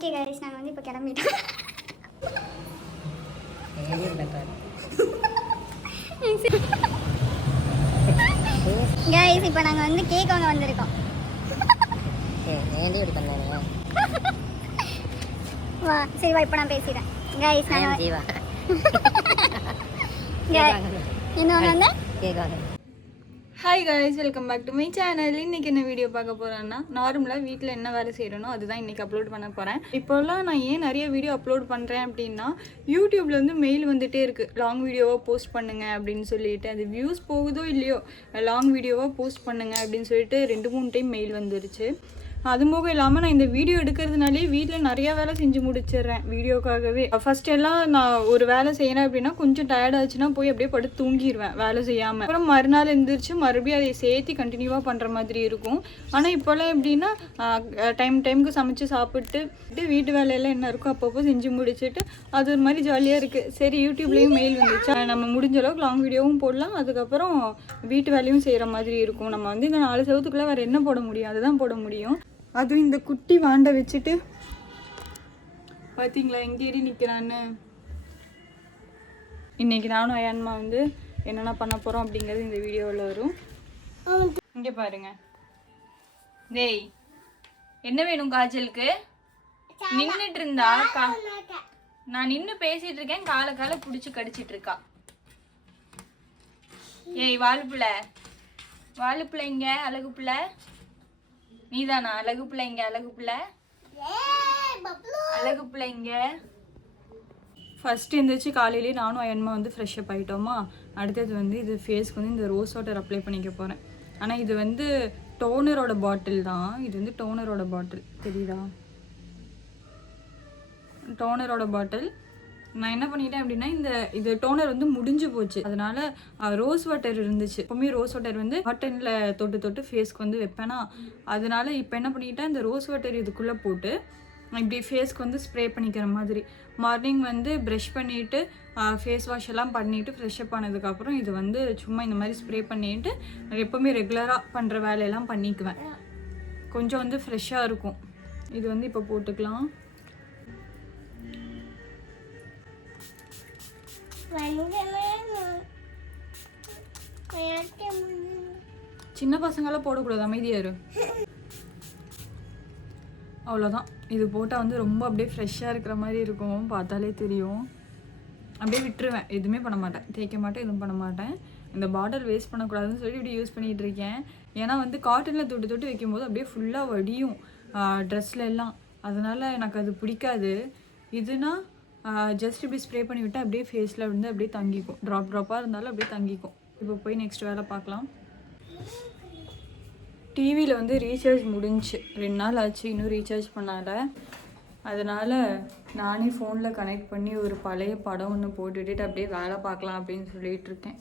Okay guys, நாங்கள் வந்து இப்போ கிளம்பிட்டோம். கைஸ் இப்போ நாங்கள் வந்து கேக் வாங்க வந்திருக்கோம். வா சரி வா, இப்போ நான் பேசிடுறேன். கைஸ் நாங்கள் இன்னொன்று வந்து கேக் வாங்க. Hi guys, welcome back to my channel. இன்றைக்கி என்ன வீடியோ பார்க்க போகிறேன்னா, நார்மலாக வீட்டில் என்ன வேலை செய்கிறனோ அதுதான் இன்றைக்கி அப்லோட் பண்ண போகிறேன். இப்போல்லாம் நான் ஏன் நிறைய வீடியோ அப்லோட் பண்ணுறேன் அப்படின்னா, யூடியூப்பில் வந்து மெயில் வந்துகிட்டே இருக்குது, லாங் வீடியோவாக போஸ்ட் பண்ணுங்கள் அப்படின்னு சொல்லிட்டு. அது வியூஸ் போகுதோ இல்லையோ, லாங் வீடியோவாக போஸ்ட் பண்ணுங்கள் அப்படின்னு சொல்லிட்டு 2-3 டைம் மெயில் வந்துருச்சு. அது போக இல்லாமல் நான் இந்த வீடியோ எடுக்கிறதுனாலே வீட்டில் நிறையா வேலை செஞ்சு முடிச்சிடுறேன் வீடியோக்காகவே. ஃபர்ஸ்ட் எல்லாம் நான் ஒரு வேலை செய்யறேன் அப்படின்னா கொஞ்சம் டயர்ட் ஆச்சுன்னா போய் அப்படியே படுத்து தூங்கிடுவேன் வேலை செய்யாமல். அப்புறம் மறுநாள் எழுந்திரிச்சு மறுபடியும் அதை சேர்த்து கண்டினியூவாக பண்ணுற மாதிரி இருக்கும். ஆனால் இப்போல்லாம் எப்படின்னா டைமுக்கு சமைச்சு சாப்பிட்டு வீட்டு வேலையெல்லாம் என்ன இருக்கோ அப்பப்போ செஞ்சு முடிச்சுட்டு அது ஒரு மாதிரி ஜாலியாக இருக்குது. சரி யூடியூப்லேயும் மெயில் வந்துச்சு, நம்ம முடிஞ்ச அளவுக்கு லாங் வீடியோவும் போடலாம், அதுக்கப்புறம் வீட்டு வேலையும் செய்கிற மாதிரி இருக்கும். நம்ம வந்து இந்த 4 செவத்துக்குள்ளே வேறு என்ன போட முடியும், அதுதான் போட முடியும். அதுவும் இந்த குட்டி வாண்டை வச்சுட்டு பார்த்தீங்களா எங்கே ஏறி நிற்கிறான்னு. இன்னைக்கு நானும் அயான்மா வந்து என்னென்ன பண்ண போகிறோம் அப்படிங்கிறது இந்த வீடியோவில் வரும். இங்கே பாருங்க. டேய் என்ன வேணும் காய்ச்சலுக்கு? நின்றுட்டு இருந்தா நான் நின்று பேசிட்டு இருக்கேன், காலை பிடிச்சி கடிச்சிட்டு இருக்கா. ஏய் வாழுப்புல இங்க அழகு பிள்ளை நீதானா? அழகு பிள்ளைங்க அழகு பிள்ளைங்க. ஃபர்ஸ்ட் எழுந்திரிச்சு காலையிலேயே நானும் அயன்மா வந்து ஃப்ரெஷ் அப் ஆகிட்டோமா. அடுத்தது வந்து இது ஃபேஸ்க்கு வந்து இந்த ரோஸ் வாட்டர் அப்ளை பண்ணிக்க போகிறேன். ஆனால் இது வந்து டோனரோட பாட்டில் தான். இது வந்து டோனரோட பாட்டில் தெரியுதா? டோனரோட பாட்டில். நான் என்ன பண்ணிட்டேன் அப்படின்னா, இது டோனர் வந்து முடிஞ்சு போச்சு. அதனால ரோஸ் வாட்டர் இருந்துச்சு. எப்பவுமே ரோஸ் வாட்டர் வந்து காட்டனில் தொட்டு ஃபேஸ்க்கு வந்து வைப்பேனா, அதனால இப்போ என்ன பண்ணிட்டேன், இந்த ரோஸ் வாட்டர் இதுக்குள்ளே போட்டு இப்படி ஃபேஸ்க்கு வந்து ஸ்ப்ரே பண்ணிக்கிற மாதிரி. மார்னிங் வந்து ப்ரஷ் பண்ணிவிட்டு ஃபேஸ் வாஷ் எல்லாம் பண்ணிவிட்டு ஃப்ரெஷ் அப் ஆனதுக்கப்புறம் இது வந்து சும்மா இந்த மாதிரி ஸ்ப்ரே பண்ணிவிட்டு எப்போவுமே ரெகுலராக பண்ணுற வேலையெல்லாம் பண்ணிக்குவேன். கொஞ்சம் வந்து ஃப்ரெஷ்ஷாக இருக்கும். இது வந்து இப்போ போட்டுக்கலாம். சின்ன பசங்களாம் போடக்கூடாது, அமைதியாரு. அவ்வளோதான். இது போட்டால் வந்து ரொம்ப அப்படியே ஃப்ரெஷ்ஷாக இருக்கிற மாதிரி இருக்கும், பார்த்தாலே தெரியும். அப்படியே விட்டுருவேன், எதுவுமே பண்ண மாட்டேன், தேய்க்க மாட்டேன், எதுவும் பண்ண மாட்டேன். இந்த பாட்டில் வேஸ்ட் பண்ணக்கூடாதுன்னு சொல்லி இப்படி யூஸ் பண்ணிகிட்டு இருக்கேன். ஏன்னா வந்து காட்டனில் தொட்டு வைக்கும்போது அப்படியே ஃபுல்லாக வடியும் ட்ரெஸ்ல எல்லாம். அதனால் எனக்கு அது பிடிக்காது. இதுனா ஜஸ்ட் இப்படி ஸ்ப்ரே பண்ணி விட்டால் அப்படியே ஃபேஸில் வந்து அப்படியே தங்கிக்கும். ட்ராப்பாக இருந்தாலும் அப்படியே தங்கிக்கும். இப்போ போய் நெக்ஸ்ட் வேலை பார்க்கலாம். டிவியில் வந்து ரீசார்ஜ் முடிஞ்சு 2 நாள் ஆச்சு, இன்னும் ரீசார்ஜ் பண்ணால. அதனால் நானே ஃபோனில் கனெக்ட் பண்ணி ஒரு பழைய படம் ஒன்று போட்டுட்டு அப்படியே வேலை பார்க்கலாம் அப்படின்னு சொல்லிகிட்டு இருக்கேன்.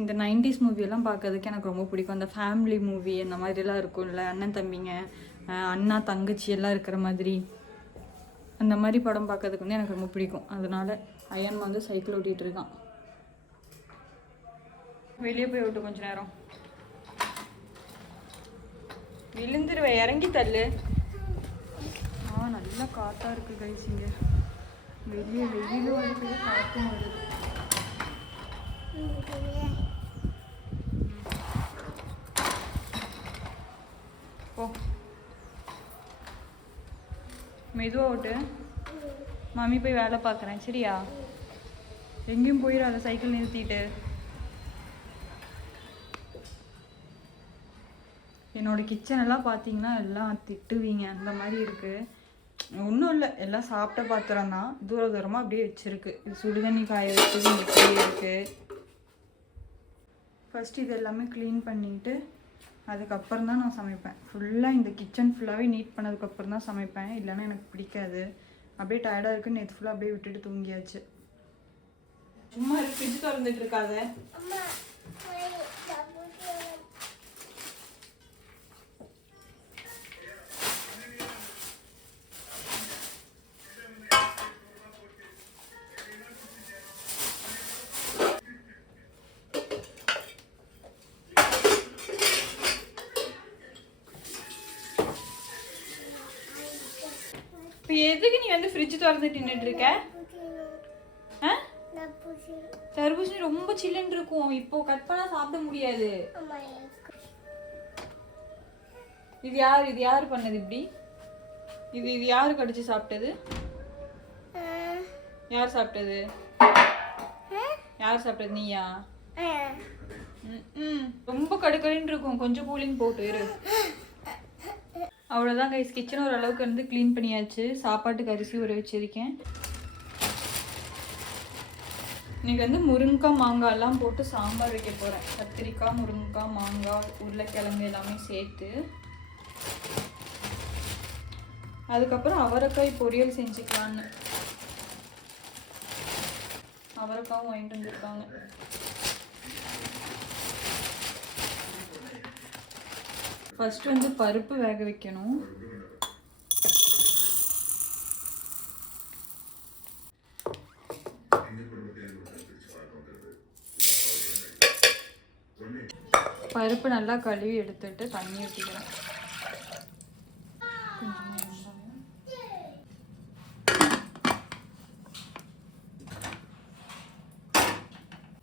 இந்த 90s மூவியெல்லாம் பார்க்கறதுக்கு எனக்கு ரொம்ப பிடிக்கும். அந்த ஃபேமிலி மூவி அந்த மாதிரிலாம் இருக்கும்ல, அண்ணன் தம்பிங்க அண்ணா தங்கச்சி எல்லாம் இருக்கிற மாதிரி, அந்த மாதிரி படம் பார்க்கறதுக்கு வந்து எனக்கு ரொம்ப பிடிக்கும். அதனால் அயன் வந்து சைக்கிள் ஓட்டிகிட்டு இருக்கான். வெளியே போய் விட்டு கொஞ்ச நேரம். விழுந்துருவேன், இறங்கி தள்ளு. நல்லா காற்றா இருக்குது கைஸ். இங்கே வெளியே வெயிலும் வருது, காற்றும் வருது. ஓ மெதுவாக ஓட்டு. மாமி போய் வேலை பார்க்குறேன், சரியா? எங்கேயும் போயிடாத சைக்கிள் நிறுத்திட்டு. என்னோட கிச்சனெல்லாம் பார்த்தீங்கன்னா எல்லாம் திட்டுவீங்க, அந்த மாதிரி இருக்குது. ஒன்றும் இல்லை, எல்லாம் சாப்பிட்ட பாத்திரம் தான், தூரமாக அப்படியே வச்சுருக்கு. இது சுடுதண்ணி காய வச்சு இப்படியே இருக்குது. ஃபஸ்ட்டு இது எல்லாமே க்ளீன் பண்ணிவிட்டு அதுக்கப்புறம் தான் நான் சமைப்பேன். ஃபுல்லாக இந்த கிச்சன் ஃபுல்லாகவே நீட் பண்ணதுக்கப்புறம் தான் சமைப்பேன், இல்லைன்னா எனக்கு பிடிக்காது. அப்படியே டயர்டாக இருக்குன்னு நேற்று ஃபுல்லாக அப்படியே விட்டுட்டு தூங்கியாச்சு. சும்மா ஃப்ரிட்ஜ் திறந்துட்டு இருக்காத. இப்போ எதுக்கு நீ வந்து ஃப்ரிட்ஜ் திறந்து நின்றுட்டு இருக்க? ஆ? தர்பூசணி ரொம்ப சில்லுன்னு இருக்கும். இப்போ கட் பண்ணா சாப்பிட முடியாது. இது யாரு பண்ணது இப்படி? இது யாரு கடிச்சு சாப்பிட்டது? யார் சாப்பிட்டது? யார் சாப்பிட்டது? நீயா? ரொம்ப கடுக்கடின்னு இருக்கும். கொஞ்சம் கூலிங் போட்டு இரு. அவ்வளோதான் கைஸ், கிச்சன் ஓரளவுக்கு வந்து க்ளீன் பண்ணியாச்சு. சாப்பாட்டுக்கு அரிசி ஊற வச்சிருக்கேன். இன்னைக்கு வந்து முருங்கைக்காய் மாங்காய்லாம் போட்டு சாம்பார் வைக்க போகிறேன். கத்திரிக்காய், முருங்கைக்காய், மாங்காய், உருளைக்கிழங்கு எல்லாமே சேர்த்து. அதுக்கப்புறம் அவரைக்காய் பொரியல் செஞ்சுக்கலான்னு. அவரைக்காவும் வாங்கிட்டு வந்துருக்காங்க. ஃபர்ஸ்ட் வந்து பருப்பு வேக வைக்கணும். பருப்பு நல்லா கழுவி எடுத்துட்டு தண்ணி ஊற்றிக்கிறேன்.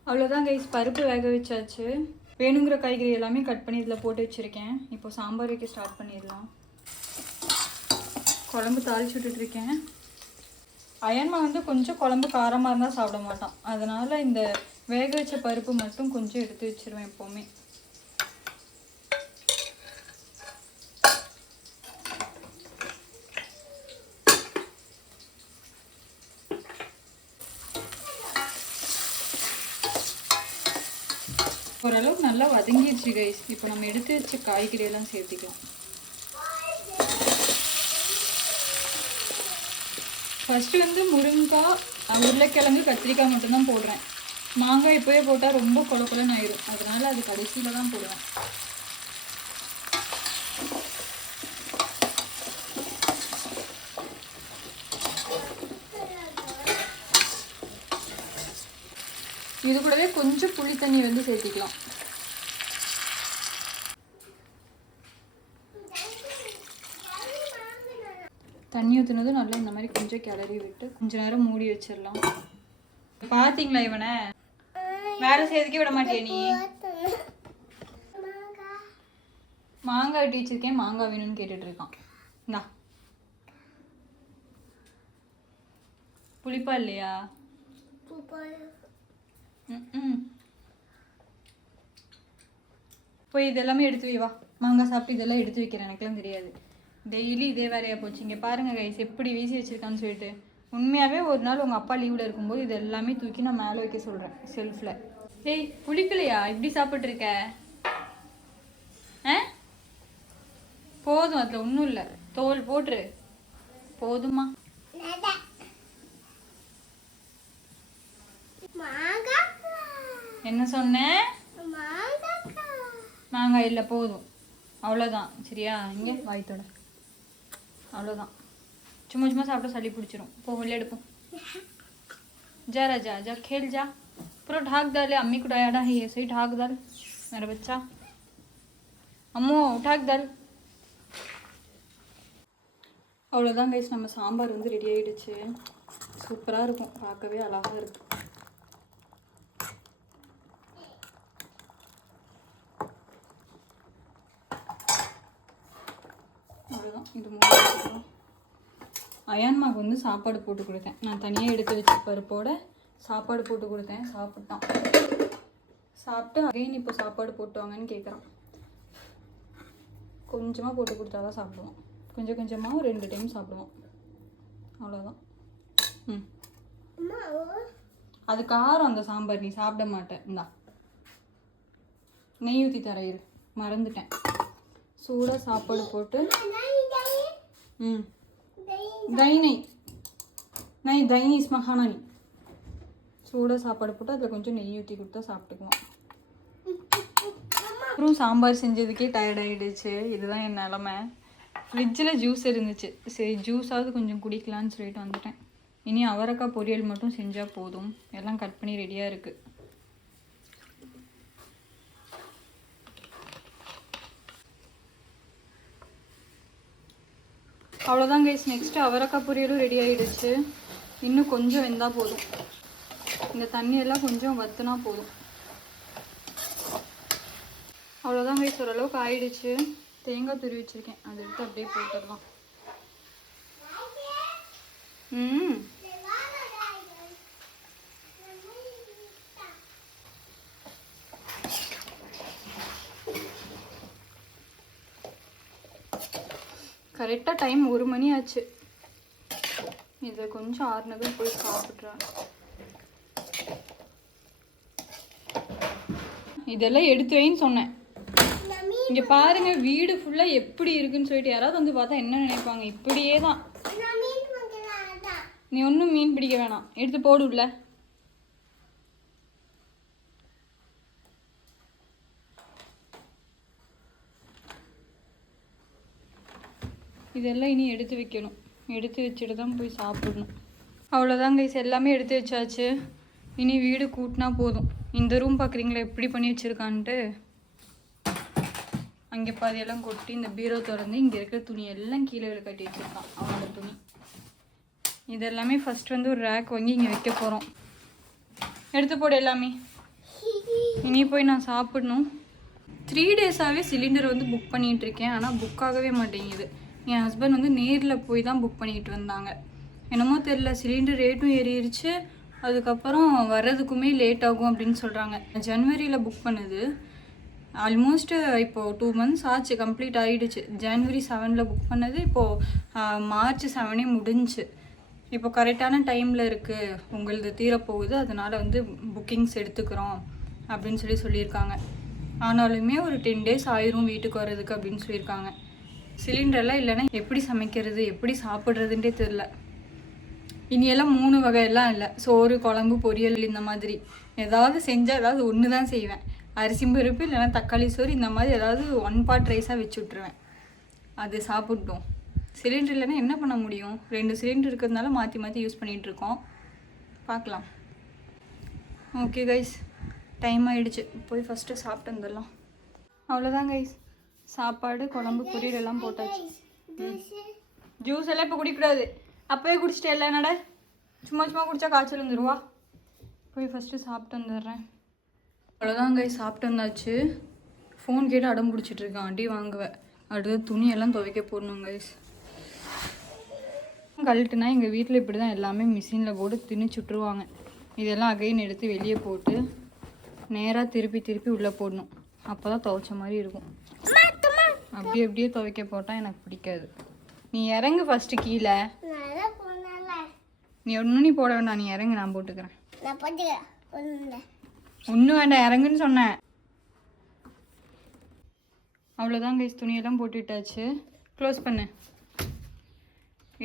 அவ்வளோதான் கைஸ், பருப்பு வேக வச்சாச்சு. வேணுங்கிற காய்கறி எல்லாமே கட் பண்ணி இதில் போட்டு வச்சுருக்கேன். இப்போ சாம்பார் வைக்க ஸ்டார்ட் பண்ணிடலாம். குழம்பு தாளிச்சு விட்டுட்ருக்கேன். அயன்மா வந்து கொஞ்சம் குழம்பு காரமாக இருந்தால் சாப்பிட மாட்டான். அதனால் இந்த வேக வச்ச பருப்பு மட்டும் கொஞ்சம் எடுத்து வச்சுருவேன் எப்போவுமே. ஓரளவுக்கு நல்லா வதங்கிடுச்சு கைஸ். இப்போ நம்ம எடுத்து வச்ச காய்கறி எல்லாம் சேர்த்திக்கலாம். ஃபர்ஸ்ட் வந்து முருங்கைக்காய், உருளைக்கிழங்கு, கத்திரிக்காய் மட்டும்தான் போடுறேன். மாங்காய் இப்போயே போட்டால் ரொம்ப கொலன்னு ஆயிடும். அதனால அது கடைசியில் தான் போடுவேன். இது கூடவே கொஞ்சம் புளி தண்ணி வந்து சேர்த்திக்கலாம். தண்ணி ஊற்றுனதும் நல்லா இந்த மாதிரி கொஞ்சம் கிளறி விட்டு கொஞ்ச நேரம் மூடி வச்சிடலாம். பார்த்தீங்களா இவனை? வேலை செய்யறதுக்கே விட மாட்டியா நீ? மாங்காய் வெட்டி வச்சிருக்கேன், மாங்காய் வேணும்னு கேட்டுட்டு இருக்கான். இந்தா, புளிப்பா இல்லையா? போய் இதெல்லாமே எடுத்து வை. வா, மாங்காய் சாப்பிட்டு இதெல்லாம் எடுத்து வைக்கிறேன். எனக்குலாம் தெரியாது. டெய்லி இதே வேலையாக போச்சு. இங்கே பாருங்கள் கைஸ் எப்படி வீசி வச்சுருக்கான்னு சொல்லிட்டு. உண்மையாகவே ஒரு நாள் உங்கள் அப்பா லீவில் இருக்கும்போது இது எல்லாமே தூக்கி நான் மேலே வைக்க சொல்கிறேன் செல்ஃபில். ஏய், புளிக்கலையா? இப்படி சாப்பிட்ருக்க? ஆ, போதும், அதில் ஒன்றும் இல்லை. தோல் போட்டுரு. போதுமா? என்ன சொன்னேன்? மாங்காய் இல்லை, போதும், அவ்வளோதான். சரியா? இங்கே வாய்த்தோட அவ்வளோதான். சும்மா சும்மா சாப்பிட்டா சளி பிடிச்சிரும். पो ले पो जा रहा जा जा खेल जा पूरा ढाक डाले अम्मी को डाया है ऐसे ही ढाक डाल मेरा बच्चा अम्मू ढाक डाल அவ்வளோதான் கைஸ் நம்ம சாம்பார் வந்து ரெடி ஆயிடுச்சு. சூப்பராக இருக்கும், பார்க்கவே அழகாக இருக்கு. அவ்வளோதான். இது மூணு அயான்மாவுக்கு வந்து சாப்பாடு போட்டு கொடுத்தேன். நான் தனியாக எடுத்து வச்ச பருப்போட சாப்பாடு போட்டு கொடுத்தேன். சாப்பிட்டான். சாப்பிட்டு அகைன் இப்போ சாப்பாடு போட்டுவாங்கன்னு கேட்குறான். கொஞ்சமாக போட்டு கொடுத்தா தான் சாப்பிடுவான். கொஞ்சம் கொஞ்சமாக 2 டைம் சாப்பிடுவான். அவ்வளோதான். அது காரம் அந்த சாம்பார், நீ சாப்பிட மாட்டேன். இந்தா நெய் ஊற்றி தரையிரு, மறந்துட்டேன். சூடாக சாப்பாடு போட்டு दही नहीं दही इसमें खाना नहीं. சூடாக சாப்பாடு போட்டு அதில் கொஞ்சம் நெய் ஊற்றி கொடுத்தா சாப்பிட்டுக்குவான். அப்புறம் சாம்பார் செஞ்சதுக்கே டயர்ட் ஆகிடுச்சு. இதுதான் என் நிலமை. ஃப்ரிட்ஜில் ஜூஸ் இருந்துச்சு, சரி ஜூஸாவது கொஞ்சம் குடிக்கலான்னு சொல்லிட்டு வந்துட்டேன். இனி அவரைக்காய் பொரியல் மட்டும் செஞ்சால் போதும். எல்லாம் கட் பண்ணி ரெடியாக இருக்குது. அவ்வளோதான் கைஸ். நெக்ஸ்ட்டு அவரைக்காய் பொரியலும் ரெடி ஆகிடுச்சு. இன்னும் கொஞ்சம் வெந்தால் போதும். இந்த தண்ணியெல்லாம் கொஞ்சம் வத்துனா போதும். அவ்வளோதான் கைஸ், ஓரளவுக்கு ஆயிடுச்சு. தேங்காய் துருவி வச்சுருக்கேன், அதை எடுத்து அப்படியே போட்டுடலாம். கரெக்டாக டைம் 1 மணி ஆச்சு. இதை கொஞ்சம் ஆறுனதும் போய் சாப்பிட்றேன். இதெல்லாம் எடுத்து வைன்னு சொன்னேன். இங்கே பாருங்க, வீடு ஃபுல்லாக எப்படி இருக்குன்னு சொல்லிட்டு யாராவது வந்து பார்த்தா என்ன நினைப்பாங்க? இப்படியே தான். நீ ஒன்றும் மீன் பிடிக்க வேணாம், எடுத்து போடுல. இதெல்லாம் இனி எடுத்து வைக்கணும். எடுத்து வச்சுட்டு தான் போய் சாப்பிடணும். அவ்வளோதான் கைஸ், எல்லாமே எடுத்து வச்சாச்சு. இனி வீடு கூட்டினா போதும். இந்த ரூம் பார்க்குறீங்களா எப்படி பண்ணி வச்சுருக்கான்ட்டு. அங்கே பாதியெல்லாம் கொட்டி இந்த பீரோ திறந்து இங்கே இருக்கிற துணி எல்லாம் கீழே கட்டி வச்சுருக்கான், அவனோட துணி. இதெல்லாமே ஃபஸ்ட் வந்து ஒரு ரேக் வாங்கி இங்கே வைக்க போகிறோம். எடுத்து போடு எல்லாமே. இனி போய் நான் சாப்பிடணும். 3 டேஸாகவே சிலிண்டர் வந்து புக் பண்ணிகிட்டு இருக்கேன், ஆனால் புக் ஆகவே மாட்டேங்குது. என் ஹஸ்பண்ட் வந்து நேரில் போய் தான் புக் பண்ணிக்கிட்டு வந்தாங்க. என்னமோ தெரில, சிலிண்டர் ரேட்டும் ஏறிடுச்சு. அதுக்கப்புறம் வர்றதுக்குமே லேட் ஆகும் அப்படின்னு சொல்கிறாங்க. ஜனவரியில் புக் பண்ணுது. ஆல்மோஸ்ட்டு இப்போது 2 மந்த்ஸ் ஆச்சு, கம்ப்ளீட் ஆகிடுச்சு. ஜனவரி 7 புக் பண்ணது, இப்போது மார்ச் 7 முடிஞ்சு. இப்போ கரெக்டான டைமில் இருக்குது, உங்களது தீரப்போகுது, அதனால் வந்து புக்கிங்ஸ் எடுத்துக்கிறோம் அப்படின்னு சொல்லியிருக்காங்க. ஆனாலுமே ஒரு 10 டேஸ் ஆயிரும் வீட்டுக்கு வர்றதுக்கு அப்படின்னு சொல்லியிருக்காங்க. சிலிண்டர்லாம் இல்லைன்னா எப்படி சமைக்கிறது, எப்படி சாப்பிட்றதுன்றே தெரில. இனியெல்லாம் 3 வகையெல்லாம் இல்லை, சோறு, குழம்பு, பொரியல், இந்த மாதிரி ஏதாவது செஞ்சால் ஏதாவது ஒன்று தான் செய்வேன். அரிசி பருப்பு இல்லைன்னா தக்காளி சோறு, இந்த மாதிரி ஏதாவது 1 பார்ட் ரைஸாக வச்சு விட்ருவேன். அது சாப்பிட்டோம். சிலிண்டர் இல்லைன்னா என்ன பண்ண முடியும்? 2 சிலிண்டர் இருக்கிறதுனால மாற்றி மாற்றி யூஸ் பண்ணிகிட்ருக்கோம். பார்க்கலாம். ஓகே கைஸ், டைம் ஆகிடுச்சு, போய் ஃபஸ்ட்டு சாப்பிட்டு வந்துடலாம். அவ்வளோதான் கைஸ், சாப்பாடு, குழம்பு, பொரியல் எல்லாம் போட்டாச்சு. ஜூஸ் எல்லாம் இப்போ குடிக்கூடாது, அப்போவே குடிச்சிட்டே இல்லை. என்னடா சும்மா குடித்தா காய்ச்சல் வந்துடுவா. போய் ஃபஸ்ட்டு சாப்பிட்டு வந்துடுறேன். அவ்வளோதான் கைஸ், சாப்பிட்டு வந்தாச்சு. ஃபோன் கேட்டு அடம் பிடிச்சிட்ருக்கேன், அடி வாங்குவேன். அடுத்து துணியெல்லாம் துவைக்க போடணும் கைஸ். கழட்டுனா எங்கள் வீட்டில் இப்படி தான் எல்லாமே மிஷினில் போட்டு திணிச்சுட்ருவாங்க. இதெல்லாம் அகைன் எடுத்து வெளியே போட்டு நேராக திருப்பி உள்ளே போடணும். அப்போ தான் துவைச்ச மாதிரி இருக்கும். அப்படியே துவைக்க போட்டால் எனக்கு பிடிக்காது. நீ இறங்கு ஃபஸ்ட்டு கீழே. நீ ஒன்றும் நீ போட வேண்டாம், நீ இறங்கு, நான் போட்டுக்கிறேன். ஒன்றும் வேண்டாம், இறங்குன்னு சொன்னேன். அவ்வளோதான் கைஸ், துணியெல்லாம் போட்டுட்டாச்சு. க்ளோஸ் பண்ணு.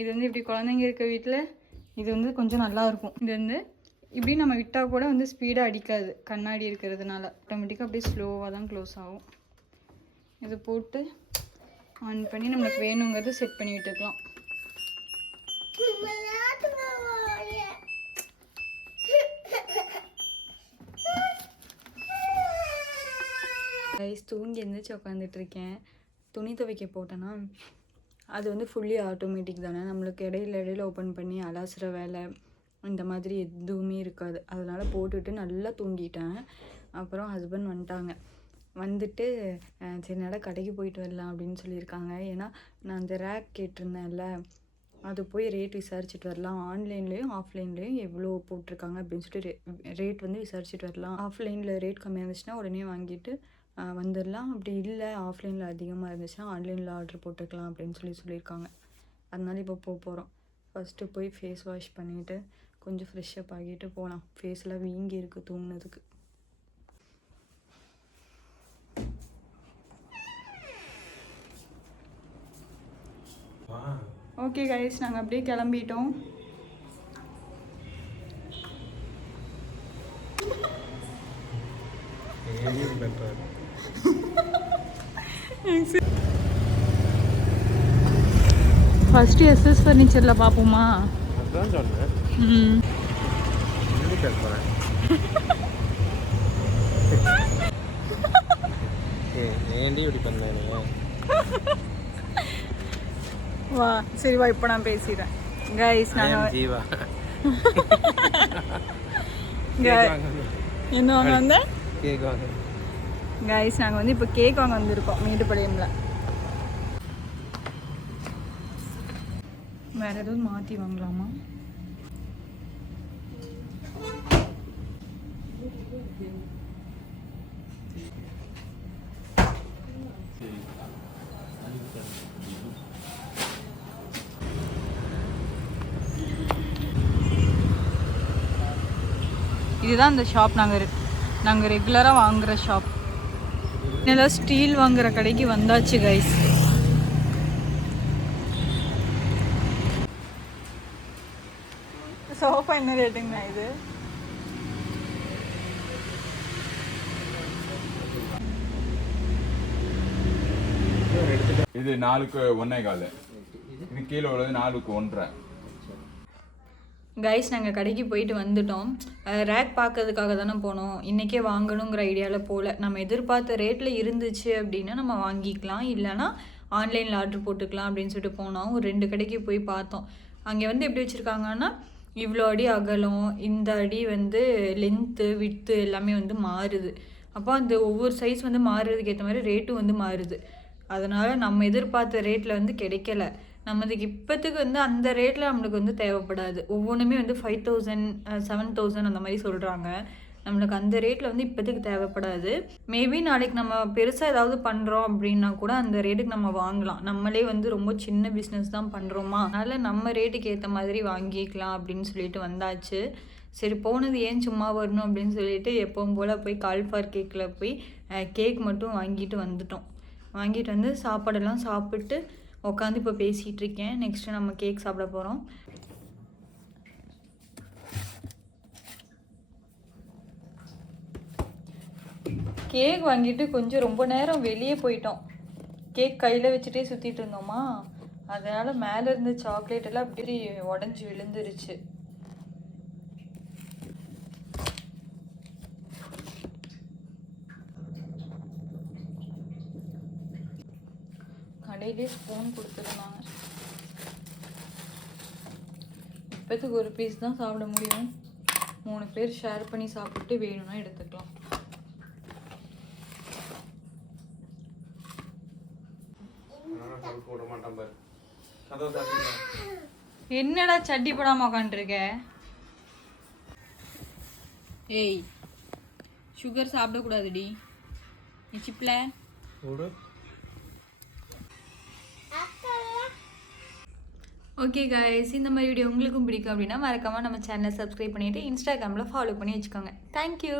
இது வந்து இப்படி குழந்தைங்க இருக்க வீட்டில் இது வந்து கொஞ்சம் நல்லாயிருக்கும். இது வந்து இப்படி நம்ம விட்டால் கூட வந்து ஸ்பீடாக அடிக்காது, கண்ணாடி இருக்கிறதுனால. ஆட்டோமேட்டிக்காக அப்படியே ஸ்லோவாக தான் க்ளோஸ் ஆகும். இதை போட்டு ஆன் பண்ணி நம்மளுக்கு வேணுங்கிறது செட் பண்ணி விட்டுக்கலாம். கைஸ், தூங்கி எழுந்திரிச்சு உட்காந்துட்ருக்கேன். துணி துவைக்க போட்டேன்னா அது வந்து ஃபுல்லி ஆட்டோமேட்டிக் தானே, நம்மளுக்கு இடையில ஓப்பன் பண்ணி அலாசுகிற வேலை இந்த மாதிரி எதுவுமே இருக்காது. அதனால் போட்டுட்டு நல்லா தூங்கிட்டேன். அப்புறம் ஹஸ்பண்ட் வந்துட்டாங்க. வந்துட்டு சரி நல்லா கடைக்கு போயிட்டு வரலாம் அப்படின்னு சொல்லியிருக்காங்க. ஏன்னா நான் அந்த ரேக் கேட்டிருந்தேன்ல, அது போய் ரேட் விசாரிச்சுட்டு வரலாம். ஆன்லைன்லேயும் ஆஃப்லைன்லேயும் எவ்வளோ போட்டிருக்காங்க அப்படின்னு சொல்லிட்டு ரேட் வந்து விசாரிச்சுட்டு வரலாம். ஆஃப்லைனில் ரேட் கம்மியாக இருந்துச்சுன்னா உடனே வாங்கிட்டு வந்துடலாம். அப்படி இல்லை ஆஃப்லைனில் அதிகமாக இருந்துச்சுன்னா ஆன்லைனில் ஆர்டர் போட்டுக்கலாம் அப்படின்னு சொல்லியிருக்காங்க. அதனால இப்போ போகிறோம். ஃபஸ்ட்டு போய் ஃபேஸ் வாஷ் பண்ணிவிட்டு கொஞ்சம் ஃப்ரெஷ்ஷப் ஆகிட்டு போகலாம். ஃபேஸ்லாம் வீங்கி இருக்குது தூங்கினதுக்கு. ஓகே கைஸ், நாங்கள் அப்படியே கிளம்பிட்டோம். ஃபர்ஸ்ட் எஸ்எஸ் ஃபர்னிச்சர்ல பாப்போமா? அதான் சொன்னேன். ஏண்டி இப்படி பண்ணேன்? வா சரி வா இப்போ நான் பேசிடுறேன் கைஸ் நாங்கள் ஜீவா என்ன வாங்க வந்த கேக் வாங்க கைஸ் நாங்கள் வந்து இப்போ கேக் வாங்க வந்திருக்கோம் மேட்டுப்பாளையமில். வேற எதுவும் மாற்றி வாங்கலாமா? இதுதான் இந்த ஷாப் நாங்கள் ரெகுலராக வாங்குகிற ஷாப். இதெல்லாம் ஸ்டீல் வாங்குகிற கடைக்கு வந்தாச்சு கைஸ். சோஃபா என்ன ரேட்டுங்கண்ணா இது? இது 4க்கு 1.25. இது கீழே உள்ளது 4க்கு 1.5. கைஸ் நாங்கள் கடைக்கு போயிட்டு வந்துட்டோம். ரேக் பார்க்கறதுக்காக தானே போனோம். இன்றைக்கே வாங்கணுங்கிற ஐடியாவில் போகல. நம்ம எதிர்பார்த்த ரேட்டில் இருந்துச்சு அப்படின்னா நம்ம வாங்கிக்கலாம், இல்லைனா ஆன்லைனில் ஆர்டர் போட்டுக்கலாம் அப்படின்னு சொல்லிட்டு போனோம். ஒரு 2 கடைக்கு போய் பார்த்தோம். அங்கே வந்து எப்படி வச்சுருக்காங்கன்னா இவ்வளோ அடி அகலம், இந்த அடி வந்து லென்த்து விட்த்து எல்லாமே வந்து மாறுது. அப்போ அந்த ஒவ்வொரு சைஸ் வந்து மாறுறதுக்கு ஏற்ற மாதிரி ரேட்டும் வந்து மாறுது. அதனால் நம்ம எதிர்பார்த்த ரேட்டில் வந்து கிடைக்கல. நம்மளுக்கு இப்போத்துக்கு வந்து அந்த ரேட்டில் நம்மளுக்கு வந்து தேவைப்படாது. ஒவ்வொன்றுமே வந்து 5000 7000 அந்த மாதிரி சொல்கிறாங்க. நம்மளுக்கு அந்த ரேட்டில் வந்து இப்போத்துக்கு தேவைப்படாது. மேபி நாளைக்கு நம்ம பெருசாக ஏதாவது பண்ணுறோம் அப்படின்னா கூட அந்த ரேட்டுக்கு நம்ம வாங்கலாம். நம்மளே வந்து ரொம்ப சின்ன பிஸ்னஸ் தான் பண்ணுறோமா, அதனால் நம்ம ரேட்டுக்கு ஏற்ற மாதிரி வாங்கிக்கலாம் அப்படின்னு சொல்லிட்டு வந்தாச்சு. சரி போனது ஏன் சும்மா வரணும் அப்படின்னு சொல்லிட்டு எப்பவும் போல் போய் கால்ஃபார் கேக்கில் போய் கேக் மட்டும் வாங்கிட்டு வந்துட்டோம். வாங்கிட்டு வந்து சாப்பாடெல்லாம் சாப்பிட்டு உட்காந்து இப்போ பேசிகிட்டு இருக்கேன். நெக்ஸ்ட்டு நம்ம கேக் சாப்பிட போகிறோம். கேக் வாங்கிட்டு கொஞ்சம் ரொம்ப நேரம் வெளியே போயிட்டோம். கேக் கையில் வச்சுட்டே சுற்றிட்டு இருந்தோமா, அதனால் மேலே இருந்த சாக்லேட் எல்லாம் அப்படி உடஞ்சி விழுந்துருச்சு. கடையிலே ஸ்பூன் கொடுத்துருந்தாங்க. இப்போத்துக்கு ஒரு பீஸ் தான் சாப்பிட முடியும். 3 பேர் ஷேர் பண்ணி சாப்பிட்டு வேணும்னா எடுத்துக்கலாம். என்னடா சட்டி போடாம உட்காந்துருக்க? ஏய் சுகர் சாப்பிடக்கூடாதுடி நீ சிப்ல. ஓகே கைஸ், இந்த மாதிரி வீடியோ உங்களுக்கும் பிடிக்கும் அப்படின்னா மறக்காமல் நம்ம சேனலை சப்ஸ்கிரைப் பண்ணிவிட்டு இன்ஸ்டாகிராமில் ஃபாலோ பண்ணி வச்சுக்கோங்க. தேங்க்யூ.